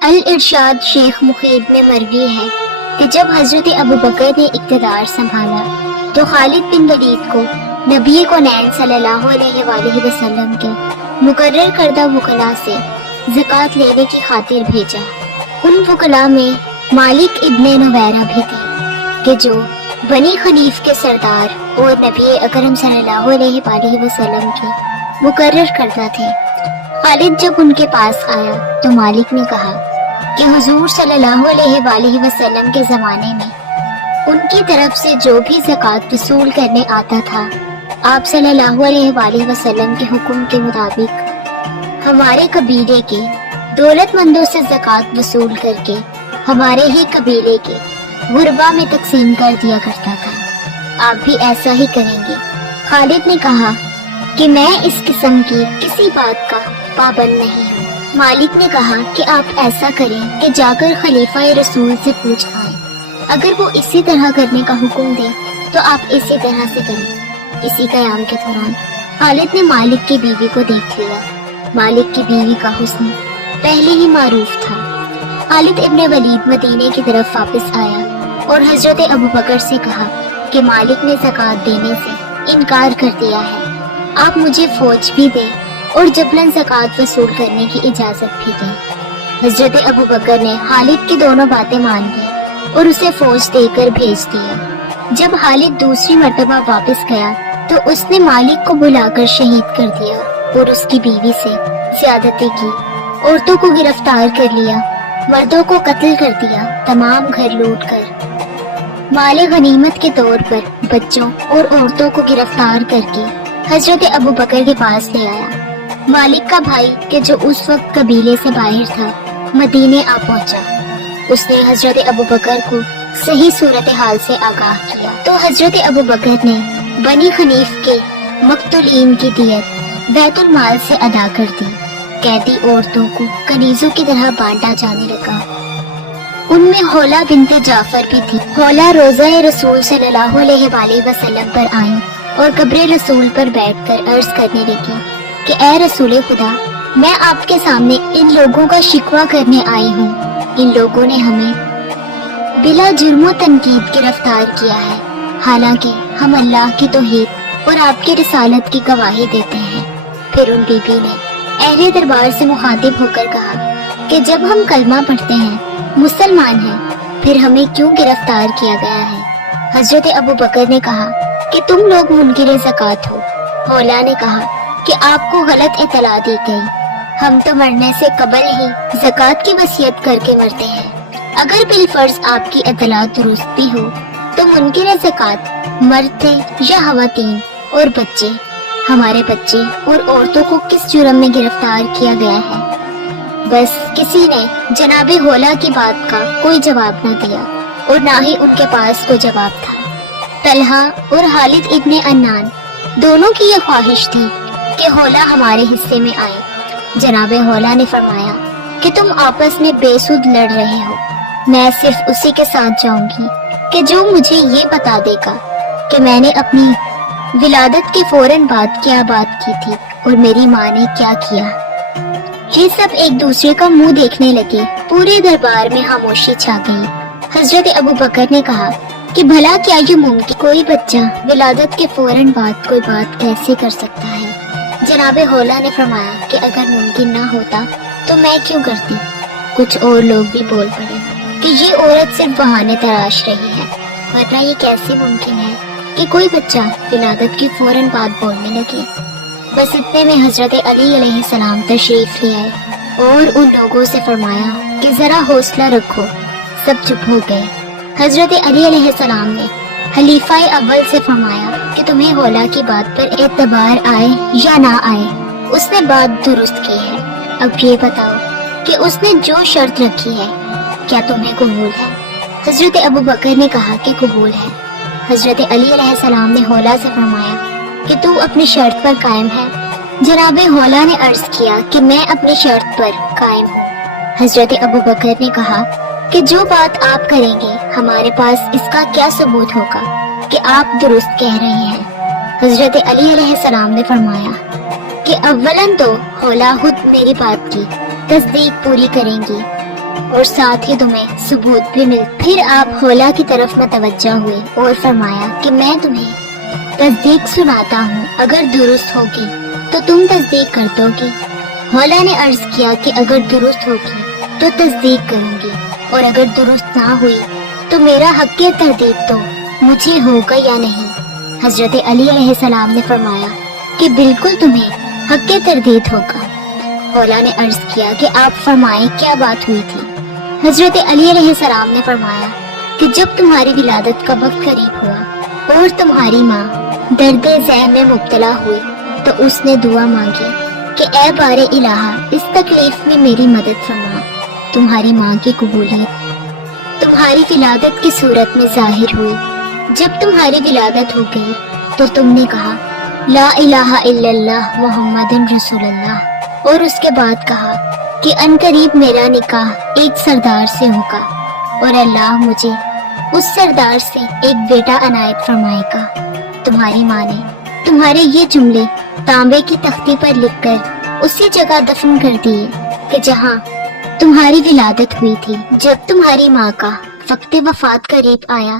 الارشاد شیخ مخیب میں مروی ہے کہ جب حضرت ابو بکر نے اقتدار سنبھالا تو خالد بن ولید کو نبی کونین صلی اللہ علیہ وآلہ وسلم کے مقرر کردہ وکلاء سے زکوٰۃ لینے کی خاطر بھیجا۔ ان وکلاء میں مالک ابن نویرہ بھی تھے کہ جو بنی خنیف کے سردار اور نبی اکرم صلی اللہ علیہ وآلہ وسلم کے مقرر کردہ تھے۔ خالد جب ان کے پاس آیا تو مالک نے کہا کہ حضور صلی اللہ علیہ وآلہ وسلم کے زمانے میں ان کی طرف سے جو بھی زکوٰۃ وصول کرنے آتا تھا، آپ صلی اللہ علیہ وآلہ وسلم کے حکم کے مطابق ہمارے قبیلے کے دولت مندوں سے زکوٰۃ وصول کر کے ہمارے ہی قبیلے کے غربا میں تقسیم کر دیا کرتا تھا۔ آپ بھی ایسا ہی کریں گے؟ خالد نے کہا کہ میں اس قسم کی کسی بات کا پابند نہیں ہوں۔ مالک نے کہا کہ آپ ایسا کریں کہ جا کر خلیفہ رسول سے پوچھ آئیں، اگر وہ اسی طرح کرنے کا حکم دے تو آپ اسی طرح سے کریں۔ اسی قیام کے دوران خالد نے مالک کی بیوی کو دیکھ لیا۔ مالک کی بیوی کا حسن پہلے ہی معروف تھا۔ خالد ابن ولید مدینے کی طرف واپس آیا اور حضرت ابو بکر سے کہا کہ مالک نے زکوٰۃ دینے سے انکار کر دیا ہے، آپ مجھے فوج بھی دیں اور جبراً زکوٰۃ وصول کرنے کی اجازت بھی دیں۔ حضرت ابو بکر نے خالد کی دونوں باتیں مان لی اور اسے فوج دے کر بھیج دیا۔ جب خالد دوسری مرتبہ واپس گیا تو اس نے مالک کو بلا کر شہید کر دیا اور اس کی بیوی سے زیادتی کی، عورتوں کو گرفتار کر لیا، مردوں کو قتل کر دیا، تمام گھر لوٹ کر مال غنیمت کے طور پر بچوں اور عورتوں کو گرفتار کر کے حضرت ابو بکر کے پاس لے آیا۔ مالک کا بھائی کہ جو اس وقت قبیلے سے باہر تھا مدینے آ پہنچا۔ اس نے حضرت ابو بکر کو صحیح صورتحال سے آگاہ کیا تو حضرت ابو بکر نے بنی خنیف کے مقتولین کی دیت بیت المال سے ادا کر دی۔ قیدی عورتوں کو کنیزوں کی طرح بانٹا جانے لگا۔ ان میں حولہ بنت جعفر بھی تھی۔ حولہ روضہ رسول صلی اللہ علیہ وآلہ وسلم پر آئیں اور قبر رسول پر بیٹھ کر عرض کرنے لگی کہ اے رسول خدا، میں آپ کے سامنے ان لوگوں کا شکوہ کرنے آئی ہوں۔ ان لوگوں نے ہمیں بلا جرم و تنقید گرفتار کیا ہے، حالانکہ ہم اللہ کی توحید اور آپ کی رسالت کی گواہی دیتے ہیں۔ پھر ان بی بی نے اہل دربار سے مخاطب ہو کر کہا کہ جب ہم کلمہ پڑھتے ہیں، مسلمان ہیں، پھر ہمیں کیوں گرفتار کیا گیا ہے؟ حضرت ابو بکر نے کہا کہ تم لوگ منکر زکوٰۃ ہو۔ حولہ نے کہا کہ آپ کو غلط اطلاع دی گئی، ہم تو مرنے سے قبل ہی زکوٰۃ کی وصیت کر کے مرتے ہیں۔ اگر بالفرض آپ کی اطلاع درست بھی ہو تو منکر زکوٰۃ مرد تھے یا خواتین اور بچے؟ ہمارے بچے اور عورتوں کو کس جرم میں گرفتار کیا گیا ہے؟ بس کسی نے جناب حولہ کی بات کا کوئی جواب نہ دیا اور نہ ہی ان کے پاس کوئی جواب تھا۔ طلحہ اور خالد ابن عنان دونوں کی یہ خواہش تھی کہ حولہ ہمارے حصے میں آئے۔ جناب حولہ نے فرمایا کہ تم آپس میں بے سود لڑ رہے ہو، میں صرف اسی کے ساتھ جاؤں گی کہ جو مجھے یہ بتا دے گا کہ میں نے اپنی ولادت کے فوراً بعد کیا بات کی تھی اور میری ماں نے کیا کیا۔ یہ سب ایک دوسرے کا منہ دیکھنے لگے۔ پورے دربار میں خاموشی چھا گئی۔ حضرت ابو بکر نے کہا کہ بھلا کیا یہ ممکن، کوئی بچہ ولادت کے فوراً بعد کوئی بات کیسے کر سکتا ہے؟ جناب حولہ نے فرمایا کہ اگر ممکن نہ ہوتا تو میں کیوں کرتی؟ کچھ اور لوگ بھی بول پڑے کہ یہ عورت صرف بہانے تراش رہی ہے، ورنہ یہ کیسے ممکن ہے کہ کوئی بچہ ولادت کے فوراً بعد بولنے لگے۔ بس اتنے میں حضرت علی علیہ السلام تشریف لے آئے اور ان لوگوں سے فرمایا کہ ذرا حوصلہ رکھو۔ سب چپ ہو گئے۔ حضرت علی علیہ السلام نے خلیفہ اول سے فرمایا کہ تمہیں حولہ کی بات پر اعتبار آئے یا نہ آئے، اس نے بات درست کی ہے۔ اب یہ بتاؤ کہ اس نے جو شرط رکھی ہے کیا تمہیں قبول ہے؟ حضرت ابو بکر نے کہا کہ قبول ہے۔ حضرت علی علیہ السلام نے حولہ سے فرمایا کہ تو اپنی شرط پر قائم ہے؟ جناب حولہ نے عرض کیا کہ میں اپنی شرط پر قائم ہوں۔ حضرت ابو بکر نے کہا کہ جو بات آپ کریں گے ہمارے پاس اس کا کیا ثبوت ہوگا کہ آپ درست کہہ رہے ہیں؟ حضرت علی علیہ السلام نے فرمایا کہ اولاً تو حولہ خود میری بات کی تصدیق پوری کریں گی، اور ساتھ ہی تمہیں ثبوت بھی مل. پھر آپ خولا کی طرف متوجہ ہوئے اور فرمایا کہ میں تمہیں تصدیق سناتا ہوں, اگر درست ہوگی تو تم تصدیق کر دو گی. خولا نے عرض کیا کہ اگر درست ہوگی تو تصدیق کروں گی, اور اگر درست نہ ہوئی تو میرا حق تردید تو مجھے ہوگا یا نہیں. حضرت علی علیہ السلام نے فرمایا کہ بالکل تمہیں حق تردید ہوگا. خولا نے عرض کیا کہ آپ فرمائیں کیا بات ہوئی تھی. حضرت علی علیہ السلام نے فرمایا کہ جب تمہاری ولادت کا وقت قریب ہوا اور تمہاری ماں درد ذہ میں مبتلا ہوئی تو اس نے دعا مانگی کہ اے بار الہ اس تکلیف میں میری مدد فرما. تمہاری ماں کی قبولیت تمہاری ولادت کی صورت میں ظاہر ہوئی. جب تمہاری ولادت ہو گئی تو تم نے کہا لا الہ الا اللہ محمد رسول اللہ, اور اس کے بعد کہا کہ ان قریب میرا نکاح ایک سردار سے ہوگا اور اللہ مجھے اس سردار سے ایک بیٹا عنایت فرمائے گا. تمہاری ماں نے تمہارے یہ جملے تانبے کی تختی پر لکھ کر اسی جگہ دفن کر دیے کہ جہاں تمہاری ولادت ہوئی تھی. جب تمہاری ماں کا وقت وفات قریب آیا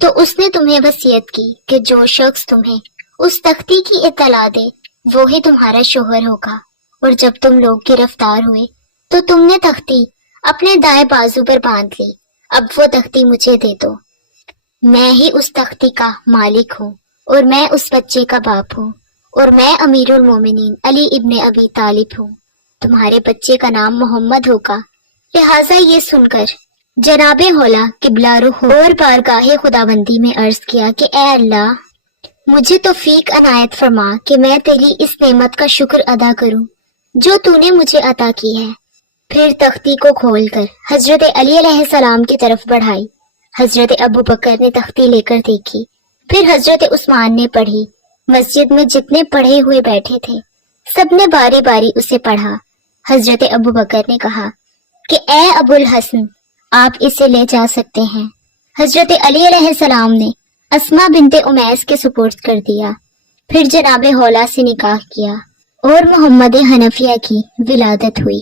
تو اس نے تمہیں وصیت کی کہ جو شخص تمہیں اس تختی کی اطلاع دے وہی تمہارا شوہر ہوگا. اور جب تم لوگ گرفتار ہوئے تو تم نے تختی اپنے دائیں بازو پر باندھ لی. اب وہ تختی مجھے دے دو, میں ہی اس تختی کا مالک ہوں اور میں اس بچے کا باپ ہوں, اور میں امیر المومنین علی ابن ابی طالب ہوں. تمہارے بچے کا نام محمد ہوگا. لہٰذا یہ سن کر جناب خولا قبلہ رخ اور بارگاہ خداوندی میں عرض کیا کہ اے اللہ مجھے توفیق عنایت فرما کہ میں تیری اس نعمت کا شکر ادا کروں جو تو نے مجھے عطا کی ہے. پھر تختی کو کھول کر حضرت علی علیہ السلام کی طرف بڑھائی. حضرت ابو بکر نے تختی لے کر دیکھی, پھر حضرت عثمان نے پڑھی. مسجد میں جتنے پڑھے ہوئے بیٹھے تھے سب نے باری باری اسے پڑھا. حضرت ابو بکر نے کہا کہ اے ابو الحسن آپ اسے لے جا سکتے ہیں. حضرت علی علیہ السلام نے اسما بنت امیس کے سپرد کر دیا. پھر جناب خولا سے نکاح کیا اور محمد حنفیہ کی ولادت ہوئی.